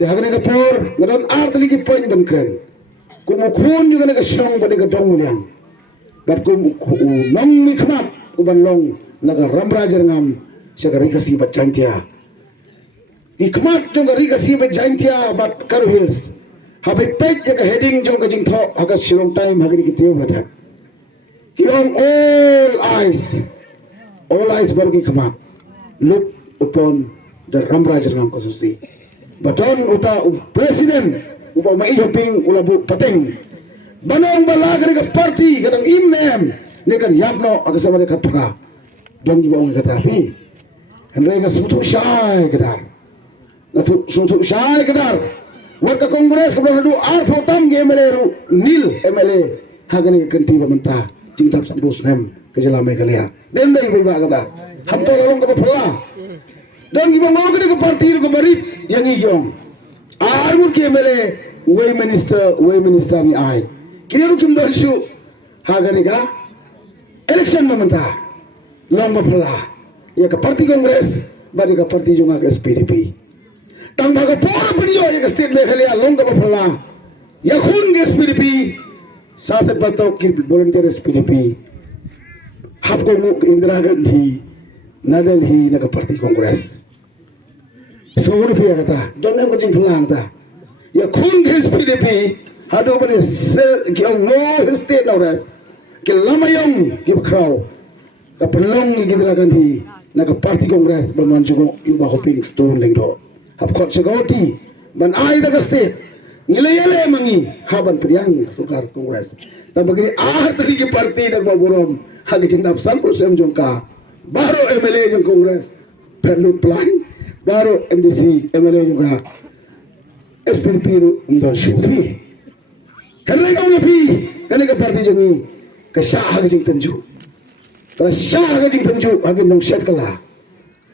te hagane ka por ngadon art lagi point bankan kumukhun juga naga song bade ka dong muliang gat kum nong mi khnap kuban long naga ramrajar ngam sagari kasi bachantia ikmat jong gari kasi bachantia bat karu hills habai page jaka heading jong ka jing tho aga silong time hagani kiteu badak Kiong all eyes bagi khamat look upon the ramrajar ngam kasusi baton uta presiden upa mai hoping ulabu pateng banong balagari ka party kadang imnem ne kan yapno aga sama ka paka don jiwa ong kata fi andre ka sutu syai kadar na sutu syai kadar warga kongres ka hadu arfo tam ge meleru nil mla hagani kanti bamanta jingtap sambus nem kejelamai kalia den dai bai ba kata ham to long ka phala don jiwa ong ka party ko bari yang iyong armur ke mele way minister ni ai kini rukim do isu hagani ka election mamanta lomba phala ya ka parti kongres bari ka parti junga ka SPDP tang baga pora penyo ya ka state level ya lomba phala ya khun ke SPDP saset batok ki volunteer SPDP hap ko mu Indira Gandhi nadal hi na ka parti kongres so wala piya kata don em ko jing phala ta ya khun ke SPDP hado bani ki ong no state no res ki lamayong ki kraw ka penlong ni Indira Gandhi na ka parti kongres baman jugo iba hoping stone lengdo hap khot segoti ban ai da ka state ngilele mangi haban priang sukar kongres tabagini tadi ki parti dak baburom hagi jindap salpur sem jongka baru MLA jong kongres perlu plan baru MDC MLA juga SPDP undang syuti henry kau lepi kene ka parti jongi ka syah hagi jing tenju kalau syah hagi jing tenju hagi nong set kala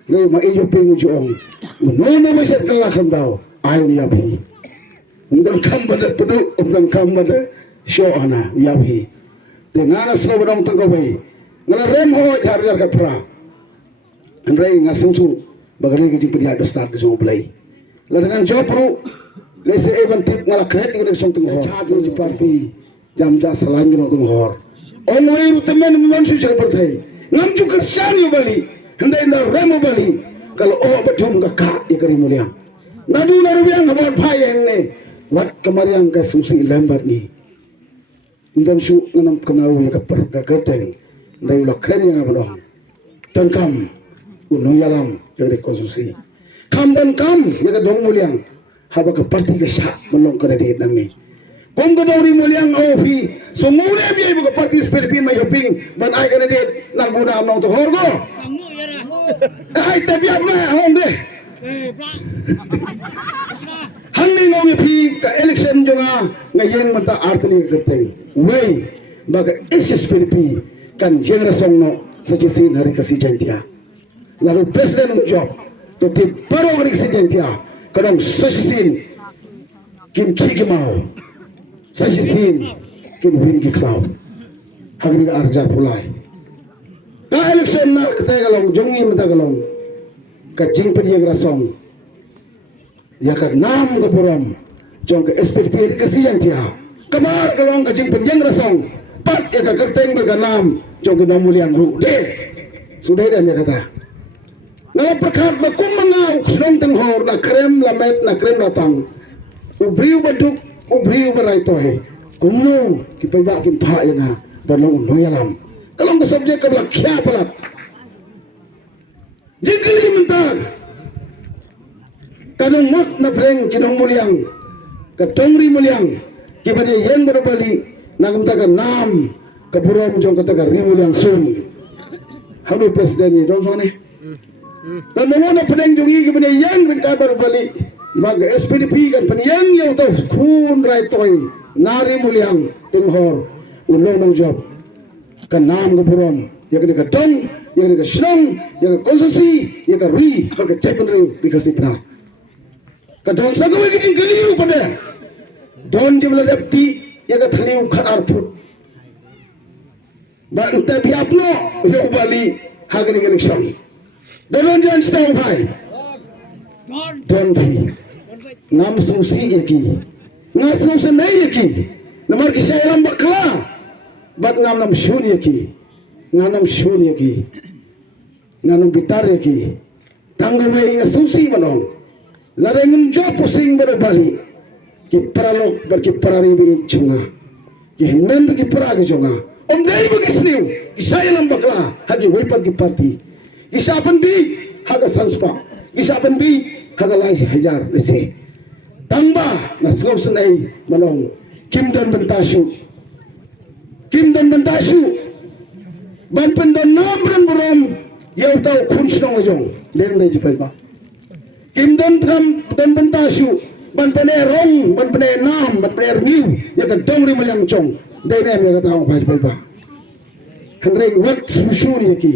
ngai ma ejo pengu jong no ma set kala kam dau ayo ni api undang kam bada pedu undang kam bada show ana yawi te ngana so bodong tangko bai ngala rem ho jar jar ka pra henry ngasung tu bagale ke jing pedia start ke so blai la dengan jopru lese even tip ngala kret ngi song tung hor chadu di parti jam ja salam ngi tung hor on way temen mon su cer partai ngam cu kersan yo bali hendai na remo bali kalau betum ka ya kari mulia nadu na rubiang ngabot phayeng ne wat kamariang ka susi lambat ni indam su nganam kamau ya ka kerteng ndai la kren yang abadong tan kam uno yalam jadi konsusi kam dan kam ya ka dong muliang haba ka parti ka sha melong ka de nang ni kom ko dori muliang ofi so mure bi ka parti SPDP mai hoping ban ai ka de nang buda among to horgo ai tabi apa hong de hang ni ngong pi ka election jonga ngayen mata artli kertei wei baga SPDP kan generation no sajisin hari kasi jantia lalu presiden job to tip paro hari kasi jantia kadang sajisin kin kikimau sajisin kin win kiklau hagni arja pulai ka election na katay galong jongi mata galong ka jing penyeng rasong ya ka nam ka puram jong ka SPDP kasi jantia kamar galong ka jing penyeng rasong pat ya ka kerteng berganam jong ka namuliang ru de sudah dia kata na perkat na kumangau sedong tenghor na krem lamet na krem latang ubriu baduk ubriu berai tohe kumno kita ba kim pha yana banong noyalam kalong ka subjek ka blak kya palat jigli mentag kadang mot na breng kinong muliang ka tongri muliang kibade yen berbali nagum taga nam kapuram jong kata ka rimuliang sun halu presiden ni dong sone dan mengona pedeng jungi kibade yen ben kabar bali mag SPDP kan penyang yang tahu kun rai toy nari muliang tunghor ulong nang job kan nam kapuram ya ka dong ya ka shnong ya ka konsusi ya ka ri ka chepen ri dikasih benar kadang sagawe ki ingkeliu pada don jebla dapti ya ka thaliu khatar put ba ente biapno yo bali hagni election don jan stau bhai don bhi ngam susi yaki ngasum senai yaki namar kisah alam bakla bat ngam nam shun yaki nganam shun yaki nganam bitar yaki tanggawe ngasusi manong larengin jo pusing berbalik ki paralok ber ki parari bi chunga ki himen ki parage chunga om dai bi kisniu kisah alam bakla hagi wipar ki parti kisah pandi haga sanspa kisah pandi haga lai hajar lese tangba nasgau senai manong kim dan bentashu ban pendon nam ran burom yau tau kun snong jong len dai jipai ba kim dan tham dan bentashu ban pene rong ban pene nam ban pene miu ya ka dong ri malyam chong dai nem ya ka tau ba jipai ba henreng wat susun yaki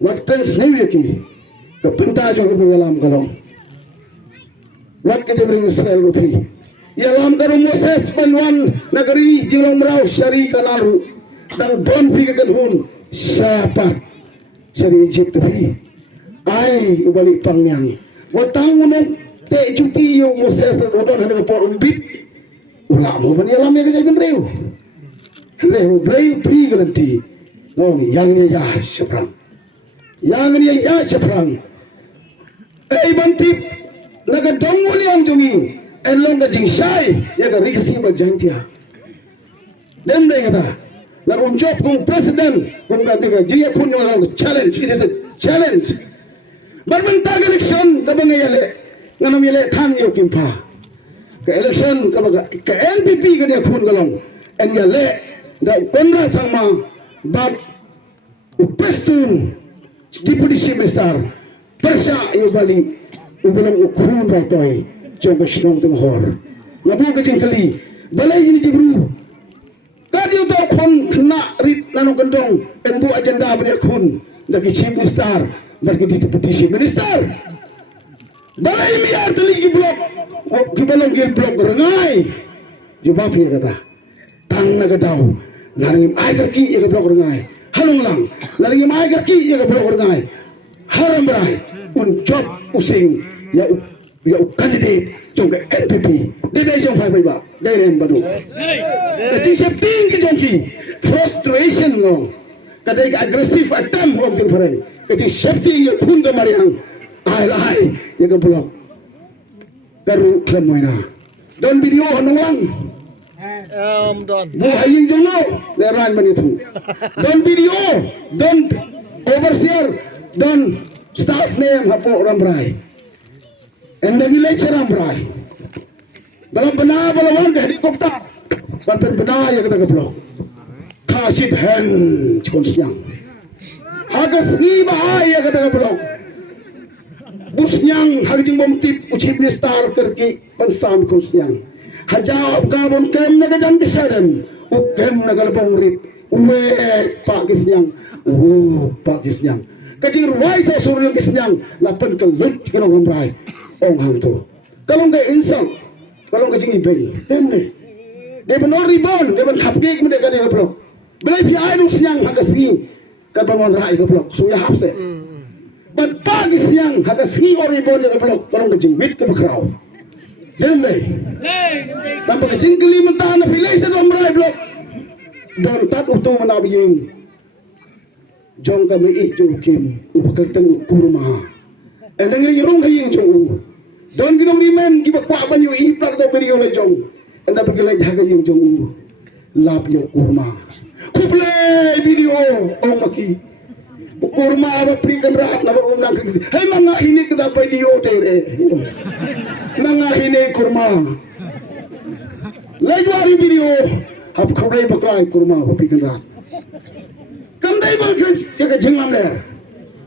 wat transnew yaki ka bentajong ru ngalam galong wat ke jemri Israel rupi yalam karu Moses panwan nagari jilong merau syari kanaru dan don pikan hun sapat syari Egypt pi ai ubalik pangyang watang unong te cuti yo Moses rodon hande por umbit ulam ban yalam ya kajen reu reu brei pri garanti no yang ni ya seprang yang ni ya seprang bantip naga dongul yang jungi elong da jingsai ya ga rikasi ba jantia dem dai kata la job kung president kung ga diga jiya kun no challenge, it is a challenge barman tag election ka ba ngayale nganam yale thang yo kimpa ka election ka ba ka NPP ga dia kun galong en yale da konra sangma bat upestun deputy chief minister persa yo bali ubulang ukun ra toy jong shnong teng hor ngabu ka jingkali balai ini jibru kadiu tau kon kena rit nanu kendong embu agenda bani kun lagi chief minister bagi deputy chief minister balai mi arteli gi blok gi balong gi blok rengai juba pi kata tang naga dau laring ai ki ya blok rengai halung lang laring ai ki ya blok rengai haram rai un job using ya candidate trong cái NPP đây đây trong phải vậy bảo đây là bắt đầu cái chính sách tin cái trong kỳ frustration ngong cái đây cái aggressive attempt ngong tin phải cái chính sách tin cái phun cái mariang ai yang cái blog karu klaim moina don video hanong lang don bu haying jono le ran man itu don video don overseer don staff name hapo ramrai enda nilai ceram rai dalam benar balawan ke helikopter banten benar ya kata keblok kasit hen cikon siang hagas ni bahaya ya kata keblok busnyang hagjing bom tip ucip ni star kerki pensam kun siang hajawab kabon kem naga jam kesadem ukem naga lebong rit uwe pak kisnyang pak kisnyang kecil ruai sa suryo kisnyang lapan kelut kena ngomrai ong hang tu kalau nggak insang kalau nggak sini bay temne dia benar ribon dia ben khap gig mende kan blok belai pi ai nu siang haga sini ka bangon rai ko blok suya hapse ban pagi siang haga sini or ribon dia blok kalau nggak jingwit ke bakrau temne tanpa kecing keli mentana pilih sa dom rai blok don tat utu manabiying jong kami itu kim upakerten kurma endang ni rong haying jong don ginong rimen giba kwa banyo iprak to video le jong anda pagilay jaga yung jong lap yo kurma kuple video ong maki kurma ba prikan rat na ba nang kisi hey mga hini kada video tere mga hini kurma lejwari video hap khurai baklai kurma ba prikan rat kandai ba jaga jengam ler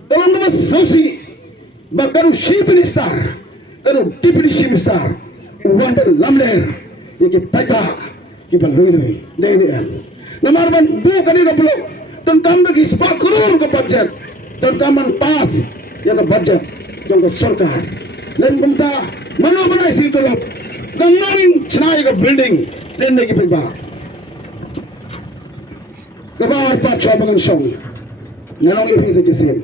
tolong nama sosi bakaru chief minister karu deputy chief minister wanda lamler yake peka ki baloi dei namar ban bu kani ko blok ton kam ki spa crore ko budget ton kaman pas ya ka budget jong ko sarkar len bumta mano banai si to lop gangarin chnai ko building len ne ki peka kabar pa chobangan song nalong ifi sa jesim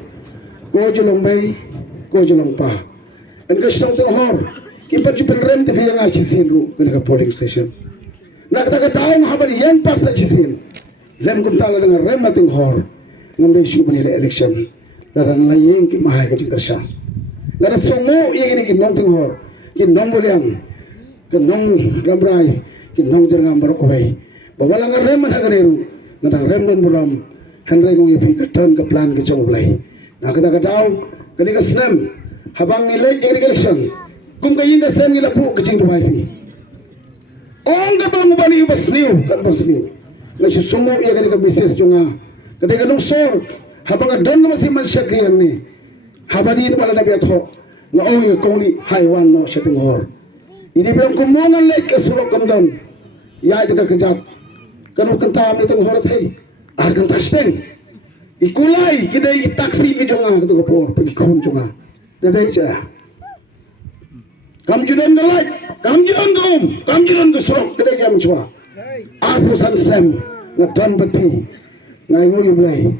ko jolong bay ko jolong pa en ka song to hor Kipat jupen rem te biang achisin ru kena polling station. Nak kata tahu habar yang pas achisin. Lem kum tala dengan rem mating hor. Ngamde isu menilai election. Daran layeng ki mahai ka jingkasha. Dara songo yang ini ki nong ting hor. Ki nong boliang. Ki nong rambrai. Ki nong jerngam barok wai. Bawalang rem man haganeru. Nadang rem don bulam. Henry ngung ipi ka turn ka plan ka chong blai. Nak kata tahu kani ka snem habang nilai election. Kung kayo nga sen nila po kaching dumahi. Ong gabang ubani ubas niyo, kalbas niyo. Nagsusumo iya kani ka business yung nga. Kani ka nung sor, habang adon nga masiman siya kiyang ni. Habang di naman na biyato, nga yung kung ni haiwan no siya tinghor. Hindi bilang kumungan like kasulok kam doon. Iya ito ka kajat. Kanong kantaam ni tinghor at hay. Argang tashteng. Ikulay, kiday taksi ito nga. Ito ka po, pag-ikon ito nga. Daday siya. Kam judan ke light, kam judan ke kam judan ke serok kedai jam cua. Aku san sem, ngatan beti, ngai ngui blai,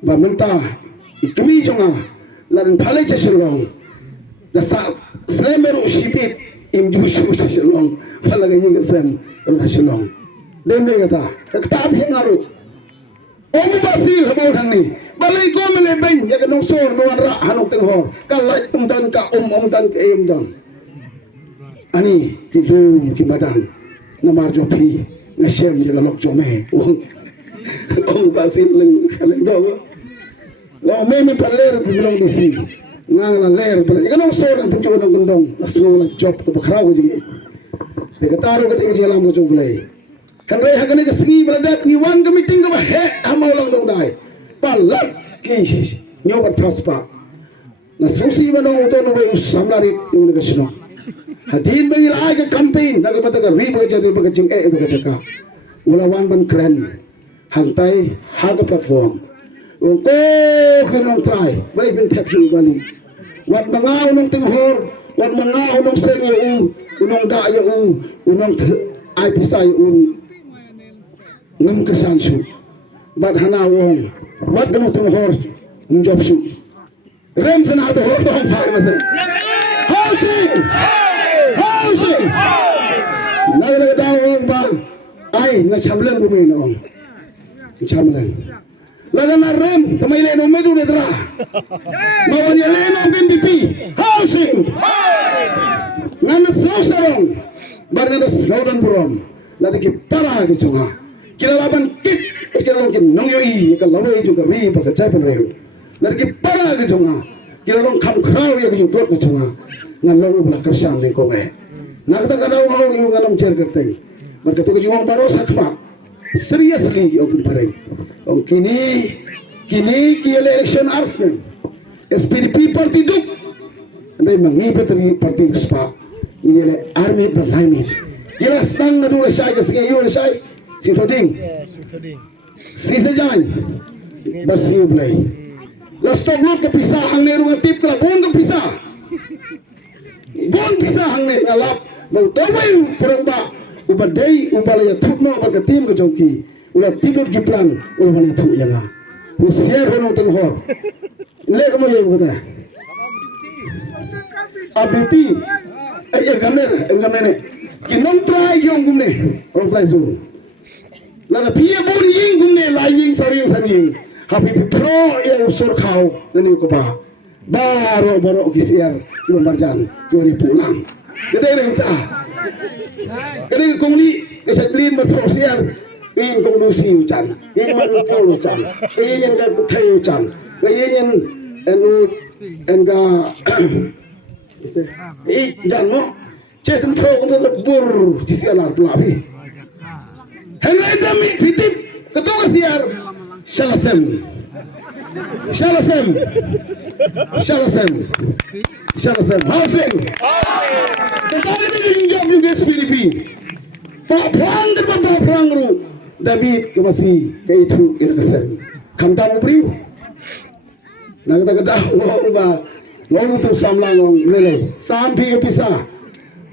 ba menta, ikemi jonga, larin palai ceselong, dasa slemeru sipit, im jusu ceselong, palaga nying sem, rula ceselong. Dembe kata, kata abhi ngaru. Omu basil habau thangni, balai ko mele beng, ya kenong sor nuan ra hanong tenghor, kalai umdan ka umdan ke umdan. Ani kilum kimadang namarjo pi ngasem jela lok jome ong basil leng kaleng do lo meme paler bilong disi ngang la ler pala ikanong sorang pujo ng gundong asno la job ko bakraw ji te kataro ka te jela mo jong play kan re hagane ka singi baladat ni wan ka meeting ka ba he amaw lang dong dai palat ki nyo wat prosper na susi ba nong uto no ba samlari yung negasyon. Hadin bagi lagi campaign naga mata ka riba ka jing ka jaka ulawan ban kren hantai haga platform ko kinong try balik bin tapsul bali wat mga unong tinghor wat mga unong senyo unong daya unong ay pisay ngam kersan su bad hanawong wat ganong tinghor ng job su rem sa nato hor tong pa masa housing naglaga daw ba ay nachamlan bumi noong chamlan laga na rem kamay le no medu letra mawon ya le no PNP housing ngana sosarong barna slogan burom lagi ki para ki chunga kilalaban kit kilalong kin nong yoi ka lawai juga ri pa ka chapan re lagi para ki chunga kilalong kham khrau ya ki jot ki chunga ngalong bla kersan ni ko me nakata kada orang yung ngalam cer kerteng berkatu kejiwang baru sakma seriously yung pare ang kini ki election arsne SPDP party duk andai mangi petri party spa ini le army berlaimi gila sang na dulu sai ke singa yo sai si toding si sejan bersiu blai lastok lot ke pisah ang neru ngatip kala bon ke pisah bon pisah ang ne ngalap mau tawai perang ba ubadai ubalaya thukno berketim ke jongki ulah tidur giplan ulah mana thu yang usier hono ten hor le kamu ye kata abuti ay gamene kinom try yong gumne on fly zone la pie bon ying gumne la ying saring happy pro ya usur kau nani ko ba baro kisiar yung barjan yung pulang gede ni kita gede kong ni kesaklin berprosiar ingin kong dusi ucan ingin malupo ucan ingin ka kutai ucan ingin enga jan mo cesen pro kong bur kisialar pelabi henry dami pitip ketua kesiar Shalasem housing kembali dengan job juga SPDP Pak Perang ru David masih ke itu ilkesen kamta ubriu nak kata ngomong tu samlang lele sampai ke pisah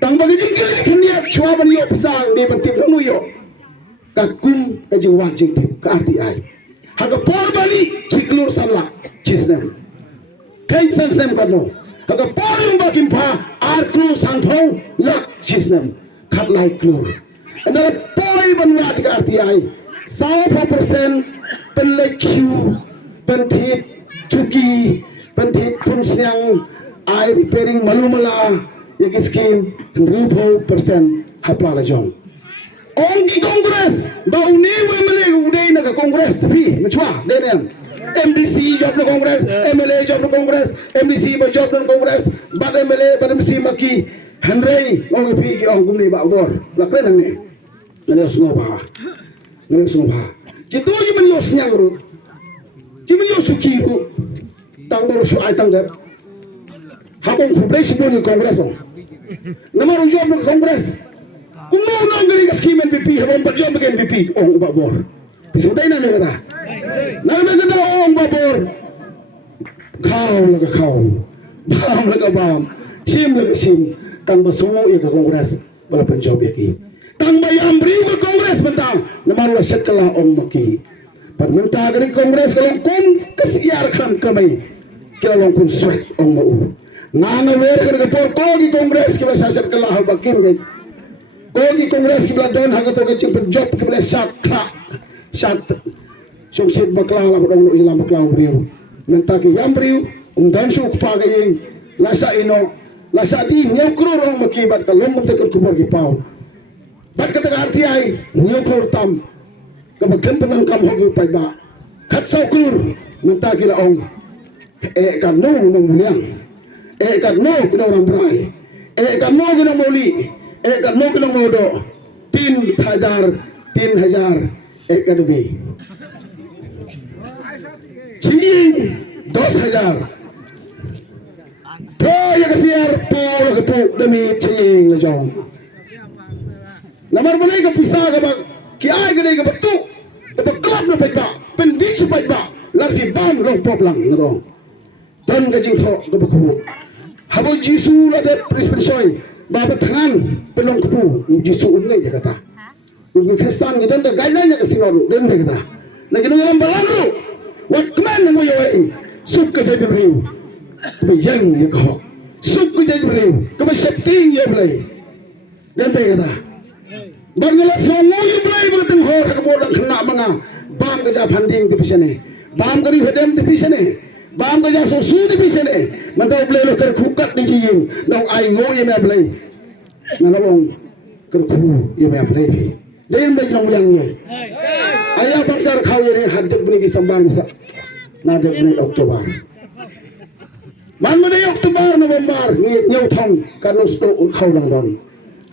tang bagi jingkir kini cua bani yo pisah di bentik lalu yo kakum kajing wajib ke RTI harga por bali ciklur sanla cisnem kain sem kadno haga poyong bakimpa arklu sangthau lak chisnam khatlai klur anda poy banwat ka RTI 100% penlechu penthit chuki penthit kunsyang ai repairing malumala yag scheme 100% hapla la jong ong ki Congress bau ni MLA udai na ka Congress tapi machwa denem MDC job na Congress MLA job na Congress MDC ba job na Congress bad MLA bad MC maki Henry ong pi ong gumni ba bor lakre nang ne nang sungo ba jitu ji man yo snyang ru ji man yo suki ru tang do su ai tang de habong kublai sibo ni Congress ong namar job na Congress kung mau nang galing scheme NPP habang ba job na NPP ong ba bor bisudai na me kata nagdagada ong babor kau laga kau bam laga bam sim laga sim tang basungo ya ka Congress wala penjob yaki tang bayam bri ka Congress bentang namar wa set kala ong maki pan menta gani Congress kalong kun kasiar kan kamay kila long kun sweat ong mau nana wer ka por ko gi Congress ki sa set kala hal bakim gay ko gi Congress ki bladon ha ka to ka chip job ki bla sak sak sungsit bakla la bodong no ilam bakla briu menta ki yam briu dan su pa ga yeng lasa ino lasa di nyokro rong makibat ka lom te ko kubor ki pau bat ka ta RTI nyokro tam ka bagkan penang kam hogi pa ba khat sau kur menta ki la ong ka no nong muliang ka no ki no ram rai ka no ki no moli ka no ki no modo 3000 academy Cing 10,000 po ya kasiar po la po demi cing la jong namar balai ka pisa ka ba ki ai ka dei ka batu ka klap na pa pen di su pa la fi bam long pop lang ngong dan ka jing tho ka ba ku habo jisu la de prescription ba ba thangan pelong ku jisu unai ya kata un Kristen gidan da guideline ka sinoro den me kata lagi nang balangro wat kman nang yo suk ka jabin riu ka yang ye ko suk ka jabin riu ka septing ye blai den be kata barngala songo ye blai berteng hor ka bodang khna manga bam ka ja funding di pisane bam kari hedem di pisane bam ka ja su di pisane mantau blai lo kar khukat ni jing nong ai ngo ye me blai nanong kar khu ye me blai phi den be jong yang ye ayah bangsa kau ye hadap ni ki sambar masa nadap ni Oktober man ni Oktober November ni nyau thong kanu sto kau lang don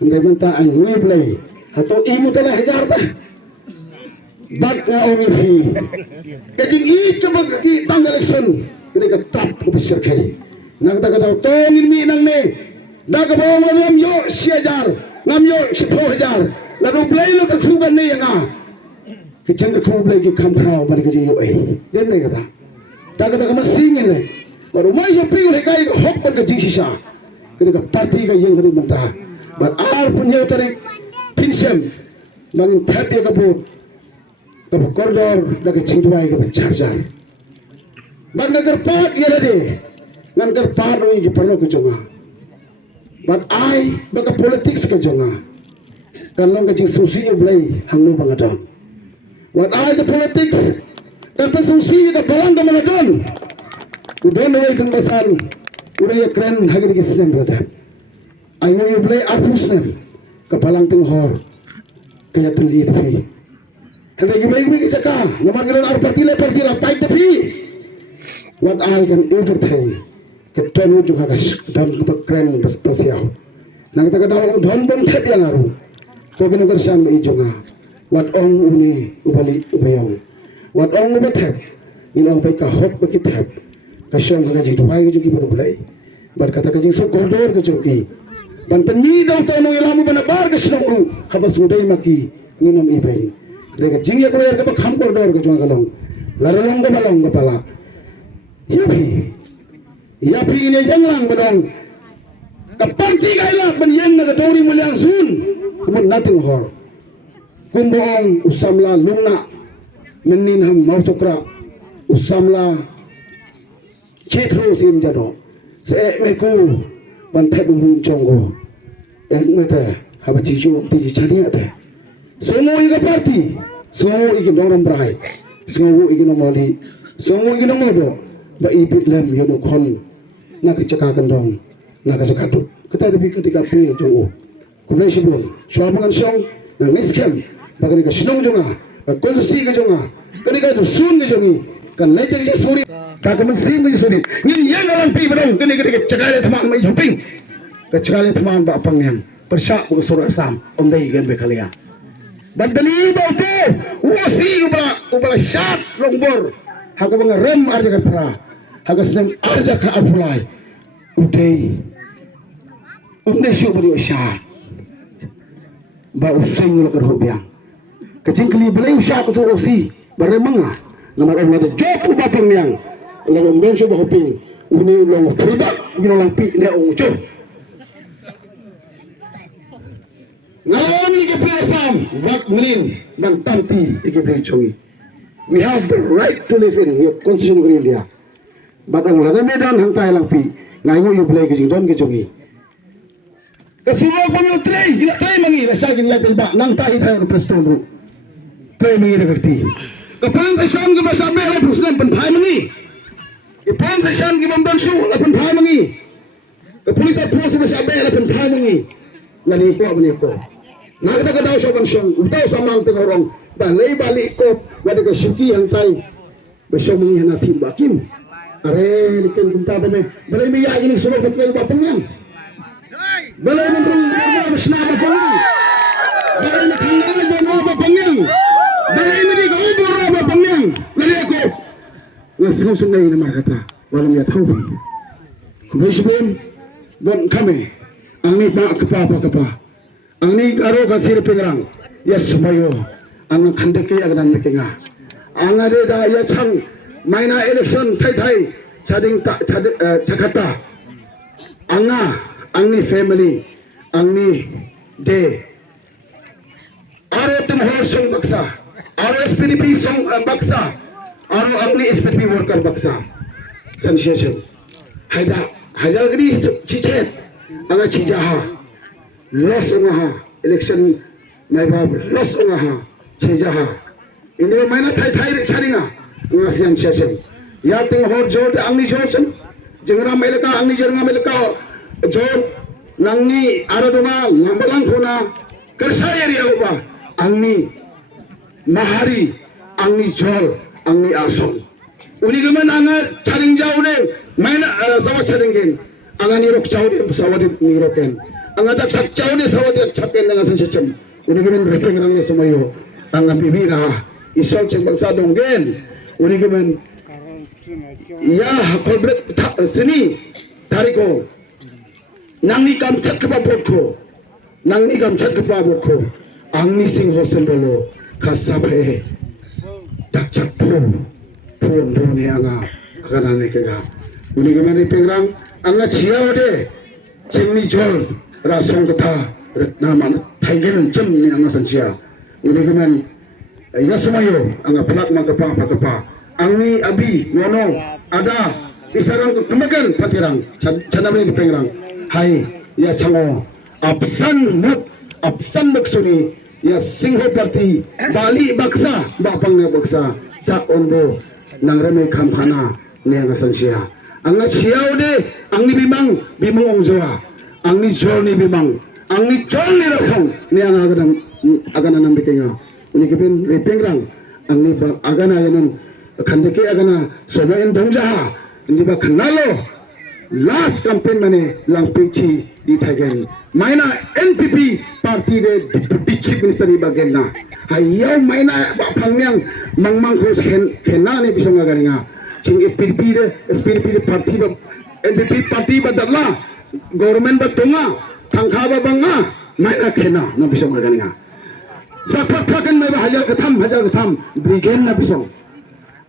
ngai menta ang ni blai hato imu tala hajar ta bak nga ongi fi kajing I ka bag ki tang election ni ka tap ko bisir kai nang ta ka daw tongin mi nang ne da ka bawang ngam yo 6,000 ngam yo 10,000 la do blai lo ka khu gan ni nga kecang ke kau lagi kamprau pada kerja yo dia ni kata tak kata masing ni baru mai yo pergi oleh kai hok pada kerja sisa kena parti ka yang kena mentah bar ar punya tarik pinsem bangin tap ya kabut ka koridor da ke cingduai ka charger bar nagar pat ya lade nagar pat oi ki perlu ke jonga bar ai baka politics ke jonga kan long ka jing susi yo blai hangno bangadon what are the politics dan pesusi da balang da manadon udon way tan basan udah keren hagi di sistem berada ayo you play apusnem ka balang ting hor kaya teli tapi kada you make me jaka naman gilon ar parti la pai tapi what I can entertain ke tonu juga kas dan keren spesial nang ta kada don bom thep yang aru ko ginu kersam i jonga wat ong uni ubali ubayong wat ong ubathep inong pai ka hok bakit thep kasyang ka ji duai ka ji bono bulai bar kata ka ji so gordor ka joki ban penni daw to no ilamu bana bar ka sinong habas udai maki nginom ibai rega jingya ko yer ka kham gordor ka jong kalong larolong ka balong ka pala yapi ini janglang badong kapanti kaila ban yen na ka tori mulyang sun kumun nothing hor kumboong usamla lungna menin ham mautokra usamla chetro sim jado Saya meku bantai bumbu conggo. Mata haba ciju tiji cari ate. Semua iga parti, semua iga orang berai, semua iga nomali, semua iga nomado. Ba ibit lem yono kon nak cakakan dong, nak cakatu. Kita tapi ketika pilih conggo. Kunai sibun, syabangan song, nang miskem, bagai ka sinong jonga, konsusi ka jonga, ketika itu sun ka jongi, kan leceh je suri. Tak mesin ke suri. Ni yang dalam pi berang kini ketika cakap teman mai jumping. Cakap teman ba pangyang. Persyak buku surat sam. Ondai gen bekalia. Bandali bau tu. Uasi ubala syat longbor. Haga bang rem arja ka pra. Haga sem arja ka apulai. Udai. Umne syu beri syat. Ba useng lo kerhobiang. Kecing kali belai syat tu usi. Baremanga. Namar om ada joku ba pangyang. Lalu mencoba hoping, ini ulang tidak, ini ulang pi, ini ucap. Ngawani kebiasaan, wak melin dan tanti ikibri. We have the right to live in your constitution of India. Batang lada medan hantai lang pi, ngayon yung belai kejing don kejongi. Kesimua pun tray, gila tray mangi, rasa gila pilba, nang tahi tayo ng presto mo. Tray mangi nagkakti. Kapag sa siyang gabasabi, ay pusnan panpay mangi. Ipon sa siyang gimamdan su, lapan pahamangi. Kepolisian puasa bersabai lapan pahamangi. Lani ko abani ko. Nakita ka daw siya bang siyang, utaw sa mga tingorong, balay balik ko, wada ka suki hantay. Basyo mangi hanatin bakim. Are, likin kumpata may, balay may yagin ng sunod at kayo bapang yan. Balay may mas na bapang yan. Balay may tanggal na mga bapang yan. Balay may di ka ubor na bapang yan. Lali ako. Ngasing na yun naman kata, walang yatawi. Kung may sabihin, bon kami, ang ni pa kapa, ang ni karo kasir pingrang, yes sumayo, ang kandaki aganan nakinga. Ang ada ya chang, may na election tay, chakata. Ang ni family, ang ni day. Aro tumhor song baksa, aro SPDP song baksa. Aro angli SPP worker baksa sensation haida hajal gadi cicet anga cijaha loss ngaha election mai bab loss ngaha cijaha ini maina thai charinga anga sensation ya ting hor jod angli josen jengra meleka angli jengra meleka jod nangni araduma ngamalang khona kersa area uba angni mahari angni jol angni asong. Uni gaman anga charing jauh deh, main sawat charing gen, anga nirok jauh deh, sawat niroken, anga tak sak jauh deh, sawat capen dengan sensecem. Uni gaman repeng rangnya semuayo, anga bibira, isol ceng bangsa donggen. Uni gaman, ya kolbret seni tariko, nangni kamcat kepabotko, angni sing hosen dulu, kasape. Dakcak pun ni anga akan ane kega. Uni kemana pengrang anga ciao de cengni jol rasong kata nama thaigen cem ni anga sancia. Uni kemana ina sumayo anga pelak magapa. Angni abi nono ada isarang kemakan patirang canamani pengrang. Hai ya cango absan muk suni. Ya Singho Parti Bali baksa bapang na baksa cak ondo nang reme kampana niya nga sansiya ang siyaw de ang ni bimang ongjoa ang ni jol ni bimang ang ni jol ni rasong niya nga agana ng bikinga unikipin ripengrang ang ni agana yanon kandeke agana sobain dongjaha hindi ba kanalo last campaign mane lang pichi di Thailand maina NPP parti de deputy chief minister di bagian na ayaw maina pangyang mangmang ko kena ni bisa ngagaringa cing SPDP de parti ba NPP parti ba dalla government ba tunga tangka ba banga maina kena na bisa ngagaringa sapat pakan may ba hajar katam brigade na bisa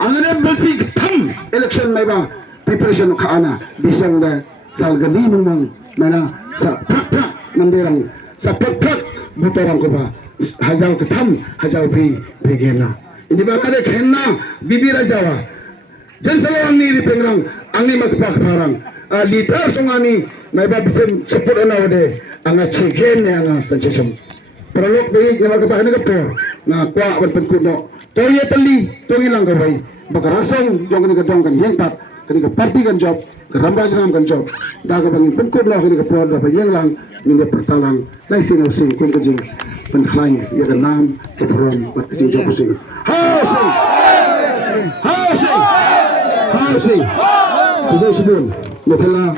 angane balsi katam election may ba preparation kaana bisang da salgali mong mana sa prak mandirang sa prak butorang ko ba hajar ketam hajar brigena ini ba kade khenna bibira jawa jan salawang ni pengrang angni magpak parang litar sungani may babisen support na wade ang chicken ang sensation perlok bayi nga magkatakan nga po nga kwa ban pagkuno toya tali tongi lang gaway bagarasong yung kanigadong kan hengpat kaniga party kan job karamba janam kan job daga bangin pagkuno kaniga po da bayang lang ninga pertalang lai sinusing kun kajing penhain ya kanam keprom bat kajing job sing housing housing kudo sebun Masalah,